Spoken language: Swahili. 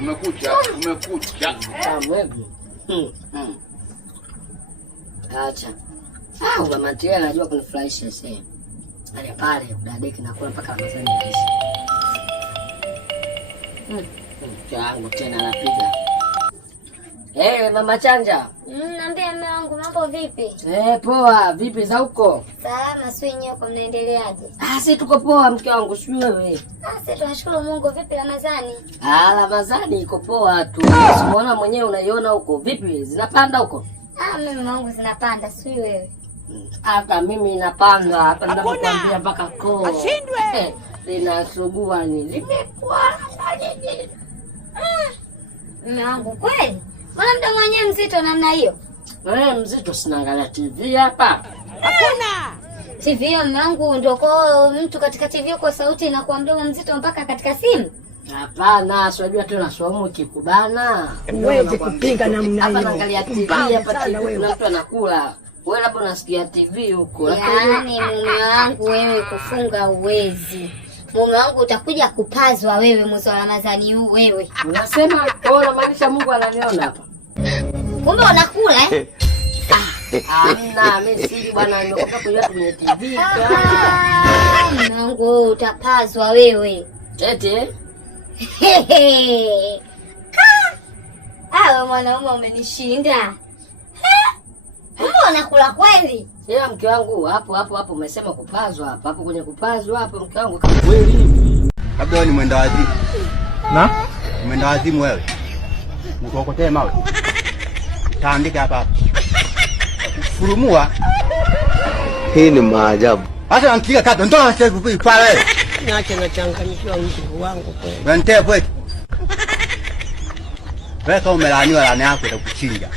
Umekucha. Acha. Mama Tia anajua kunifurahisha sasa. Ale pale kudadeki na kula mpaka Ramadhani iishe. Changu tena napiga. Mama Chanja. Naambia mume wangu mambo vipi? Poa, vipi za huko? Salama, sio wenyewe kwa mnaendeleaje? Sisi tuko poa mke wangu, sio wewe. Sisi tunashukuru Mungu. Vipi Ramadhani? Ramadhani iko poa tu. Unaona mwenyewe unaiona huko. Vipi zinapanda huko? Mimi wangu zinapanda, sio wewe. Hata mimi napanda, hata ninapokuambia mpaka koo. Ashindwe. Linasugua ni. Limekuwa nini? Mume wangu kweli? Mbona mdomo mwenyewe mzito namna hiyo? Mzito sinaangalia TV hapa. Hakuna. TV hiyo mume wangu ndio kwa mtu katika TV kwa sauti inakuwa mdomo mzito mpaka katika simu? Hapana, unajua tena somo kikubana. Uweze kupinga namna hiyo. Hapa naangalia TV hapa TV na mtu anakula. Wewe hapo unasikia TV huko. Yaani mume wangu wewe kufunga uwezi. Mume wangu utakuja kupazwa wewe mwezi wa Ramadhani huu wewe. Unasema unamaanisha Mungu ananiona hapa? Kumbe unakula Hamna, mimi si bwana nimekupa kuja kwenye TV. Mume wangu utapazwa wewe. Eti mwanaume umenishinda. Kumbe unakula kweli? Mke wangu hapo umesema kupazwa hapo kwenye kupazwa hapo mke wangu kama kweli. Labda wewe ni mwenda wazimu. Na? Mwenda wazimu wewe. Mkokotee mawe. Taandika hapa. Furumua. Hii ni maajabu. Sasa ankia kata ndo anataka kuipa wewe. Niache nachanganyikiwa mtu wangu kweli. Wante kwetu. Wewe kama umelaaniwa laana yako itakuchinja.